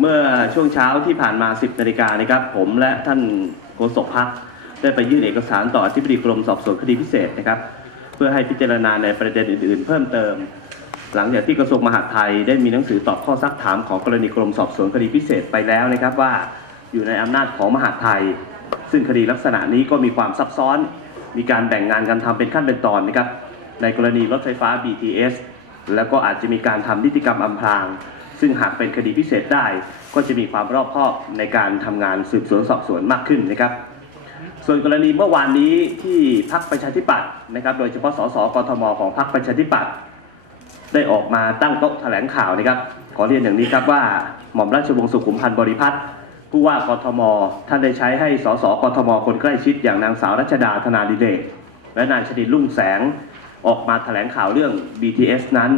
เมื่อช่วงเช้าที่ผ่านมา 10นาฬิกานะครับ ผมและท่านโฆษกพักได้ไปยื่นเอกสารต่ออธิบดีกรมสอบสวนคดีพิเศษนะครับ เพื่อให้พิจารณาในประเด็นอื่น ๆ เพิ่มเติม หลังจากที่กระทรวงมหาดไทยได้มีหนังสือตอบข้อซักถามของกรณีกรมสอบสวนคดีพิเศษไปแล้วนะครับว่าอยู่ในอำนาจของมหาดไทย ซึ่งคดีลักษณะนี้ก็มีความซับซ้อน มีการแบ่งงานกันทำเป็นขั้นเป็นตอนนะครับในกรณีรถไฟฟ้า BTS แล้วก็อาจจะมีการทำนิติกรรมอำพราง ซึ่งหากเป็นคดีพิเศษได้ ก็จะมีความรอบคอบในการทำงานสืบสวนสอบสวนมากขึ้นนะครับ ส่วนกรณีเมื่อวานนี้ที่พักประชาธิปัตย์นะครับ โดยเฉพาะสสกทมของพักประชาธิปัตย์ได้ออกมาตั้งโต๊ะแถลงข่าวนะครับ ขอเรียนอย่างนี้ครับว่าหม่อมราชวงศ์สุขุมพันธ์บริพัตรผู้ว่ากทม ท่านได้ใช้ให้สสกทม คนใกล้ชิดอย่างนางสาวรัชดาธนาดิเรกและนายชดินรุ่งแสงออกมาแถลงข่าวเรื่อง BTS นั้น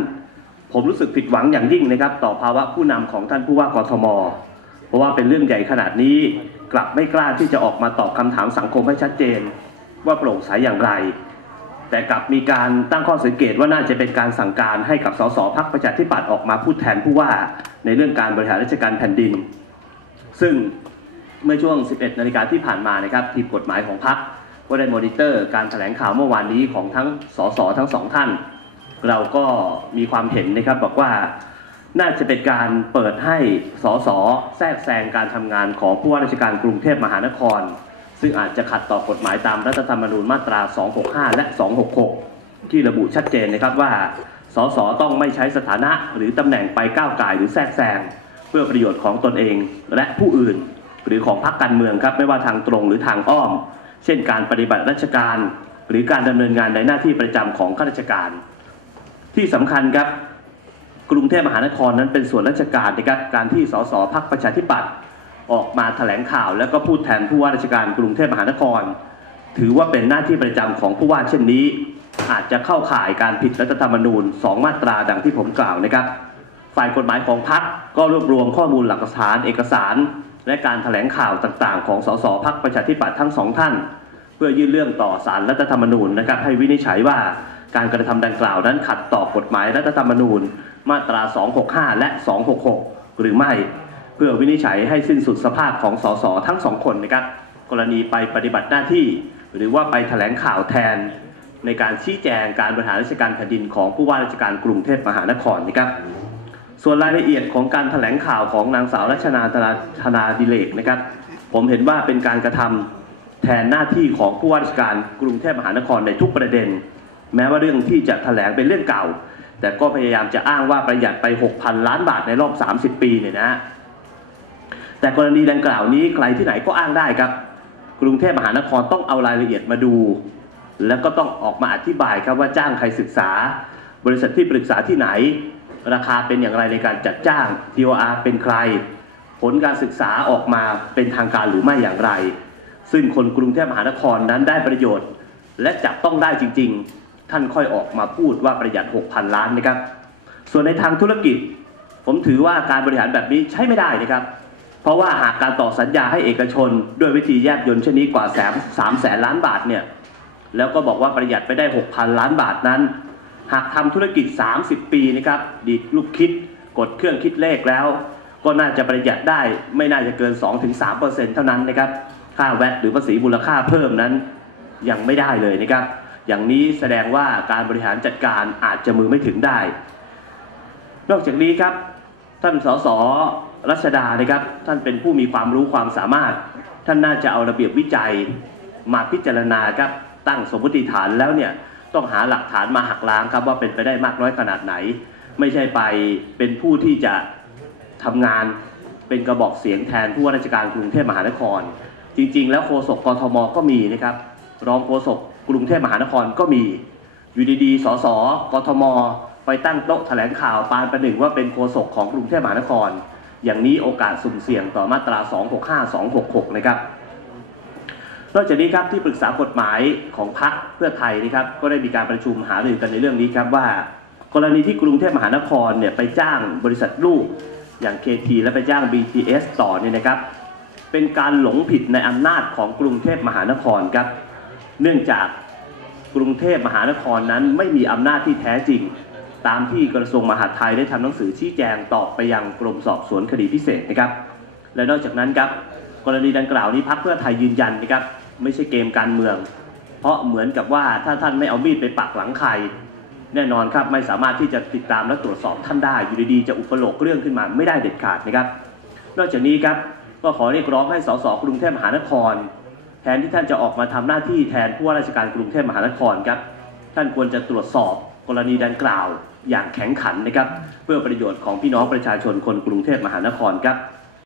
ผมรู้สึกผิดหวังอย่างยิ่งนะครับ ต่อภาวะผู้นำของท่านผู้ว่ากทม เพราะว่าเป็นเรื่องใหญ่ขนาดนี้กลับไม่กล้าที่จะออกมาตอบคำถามสังคมให้ชัดเจน ว่าโปร่งใสอย่างไร แต่กลับมีการตั้งข้อสังเกตว่าน่าจะเป็นการสั่งการให้กับสสพักประชาธิปัตย์ออกมาพูดแทนผู้ว่าในเรื่องการบริหารราชการแผ่นดิน ซึ่งเมื่อช่วง 11 นาฬิกาที่ผ่านมานะครับทีมกฎหมายของพักก็ได้มอนิเตอร์การแถลงข่าวเมื่อวานนี้ของทั้งสสทั้งสองท่าน เราก็มีความเห็นนะครับบอกว่าน่าจะเป็นการเปิดให้สสแทรกแซงการทำงานของผู้ว่าราชการกรุงเทพมหานคร ซึ่งอาจจะขัดต่อกฎหมายตามรัฐธรรมนูญมาตรา 265 และ 266 ที่ระบุชัดเจนนะครับว่าสสต้องไม่ใช้สถานะหรือตำแหน่งไปก้าวไก่หรือแทรกแซงเพื่อประโยชน์ของตนเองและผู้อื่น หรือของพรรคการเมืองครับไม่ว่าทางตรงหรือทางอ้อม เช่นการปฏิบัติราชการ หรือการดำเนินงานในหน้าที่ประจำของข้าราชการ ที่สำคัญครับกรุงเทพมหานครนั้นเป็นส่วนราชการนะครับการที่สสพักประชาธิปัตย์ออกมาแถลงข่าว แล้วก็พูดแทนผู้ว่าราชการกรุงเทพมหานคร ถือว่าเป็นหน้าที่ประจำของผู้ว่าเช่นนี้ อาจจะเข้าข่ายการผิดรัฐธรรมนูญ 2 มาตราดังที่ผมกล่าวนะครับ ฝ่ายกฎหมายของพรรคก็รวบรวมข้อมูลหลักฐานเอกสาร และการแถลงข่าวต่างๆ ของสสพักประชาธิปัตย์ทั้งสองท่าน เพื่อยื่นเรื่องต่อศาลรัฐธรรมนูญนะครับให้วินิจฉัยว่า การกระทำดังกล่าวนั้นขัดต่อกฎหมายรัฐธรรมนูญมาตรา 265 และ 266 หรือไม่ เพื่อวินิจฉัยให้สิ้นสุดสภาพของสสทั้งสองคนนะครับกรณีไปปฏิบัติหน้าที่ หรือว่าไปแถลงข่าวแทน ในการชี้แจงการบริหารราชการแผ่นดินของผู้ว่าราชการกรุงเทพมหานครนะครับส่วนรายละเอียดของการแถลงข่าวของนางสาวรัชนาธนาธนาดิเลกนะครับ ผมเห็นว่าเป็นการกระทำแทนหน้าที่ของผู้ว่าราชการกรุงเทพมหานครในทุกประเด็น แม้ว่าเรื่องที่จะแถลงเป็นเรื่องเก่า แต่ก็พยายามจะอ้างว่าประหยัดไป 6,000 ล้านบาทในรอบ 30 ปีเนี่ยนะแต่กรณีดังกล่าวนี้ใครที่ไหนก็อ้างได้ครับ กรุงเทพมหานครต้องเอารายละเอียดมาดู แล้วก็ต้องออกมาอธิบายครับว่าจ้างใครศึกษา บริษัทที่ปรึกษาที่ไหน ราคาเป็นอย่างไรในการจัดจ้าง TOR เป็นใคร ผลการศึกษาออกมาเป็นทางการหรือไม่อย่างไร ซึ่งคนกรุงเทพมหานครนั้นได้ประโยชน์ และจับต้องได้จริง ๆ ท่านค่อยออกมาพูดว่าประหยัด 6,000 ล้านนะครับ ส่วนในทางธุรกิจ ผมถือว่าการบริหารแบบนี้ใช้ไม่ได้นะครับ เพราะว่าหากการต่อสัญญาให้เอกชน ด้วยวิธีแยบยนต์เช่นนี้กว่าแสนสามแสนล้านบาทเนี่ยแล้วก็บอกว่าประหยัดไปได้ 6,000 ล้านบาทนั้น หากทำธุรกิจ 30 ปีนะครับดีดลูกคิดกดเครื่องคิดเลขแล้ว ก็น่าจะประหยัดได้ไม่น่าจะเกิน 2-3%เท่านั้นนะครับ ค่าแวตหรือภาษีมูลค่าเพิ่มนั้นยังไม่ได้เลยนะครับ อย่างนี้แสดงว่าการบริหารจัดการอาจจะมือไม่ถึงได้ นอกจากนี้ครับ ท่านสสรัชดานะครับ ท่านเป็นผู้มีความรู้ความสามารถ ท่านน่าจะเอาระเบียบวิจัยมาพิจารณาครับตั้งสมมติฐานแล้วเนี่ยต้องหาหลักฐานมาหักล้างครับว่าเป็นไปได้มากน้อยขนาดไหน ไม่ใช่ไปเป็นผู้ที่จะทำงานเป็นกระบอกเสียงแทนผู้ว่าราชการกรุงเทพมหานคร จริง ๆ แล้วโฆษกกทมก็มีนะครับ รองโฆษก กรุงเทพมหานครก็มี อยู่ดีๆ สสกทม ไปตั้งโต๊ะแถลงข่าวปานประหนึ่งว่าเป็นโฆษกของกรุงเทพมหานคร อย่างนี้โอกาสสุ่มเสี่ยงต่อมาตรา 265 266 นะครับ นอกจากนี้ครับที่ปรึกษากฎหมายของพรรคเพื่อไทยนะครับ ก็ได้มีการประชุมหารือกันในเรื่องนี้ครับว่า กรณีที่กรุงเทพมหานครเนี่ยไปจ้างบริษัทลูกอย่าง KT และไปจ้าง BTS ต่อเนี่ยนะครับ เป็นการหลงผิดในอำนาจของกรุงเทพมหานครครับ เนื่องจากกรุงเทพมหานครนั้นไม่มีอำนาจที่แท้จริง ตามที่กระทรวงมหาดไทยได้ทำหนังสือชี้แจงตอบไปยังกรมสอบสวนคดีพิเศษนะครับ และนอกจากนั้นครับกรณีดังกล่าวนี้พักเพื่อไทยยืนยันนะครับ ไม่ใช่เกมการเมือง เพราะเหมือนกับว่าถ้าท่านไม่เอามีดไปปักหลังใครแน่นอนครับไม่สามารถที่จะติดตามและตรวจสอบท่านได้อยู่ดีๆจะอุปโลกเรื่องขึ้นมาไม่ได้เด็ดขาดนะครับ นอกจากนี้ครับก็ขอเรียกร้องให้สสกรุงเทพมหานคร แทนที่ท่านจะออกมาทำหน้าที่แทนผู้ว่าราชการกรุงเทพมหานครครับ ท่านควรจะตรวจสอบกรณีดังกล่าวอย่างแข็งขันนะครับ เพื่อประโยชน์ของพี่น้องประชาชนคนกรุงเทพมหานครครับ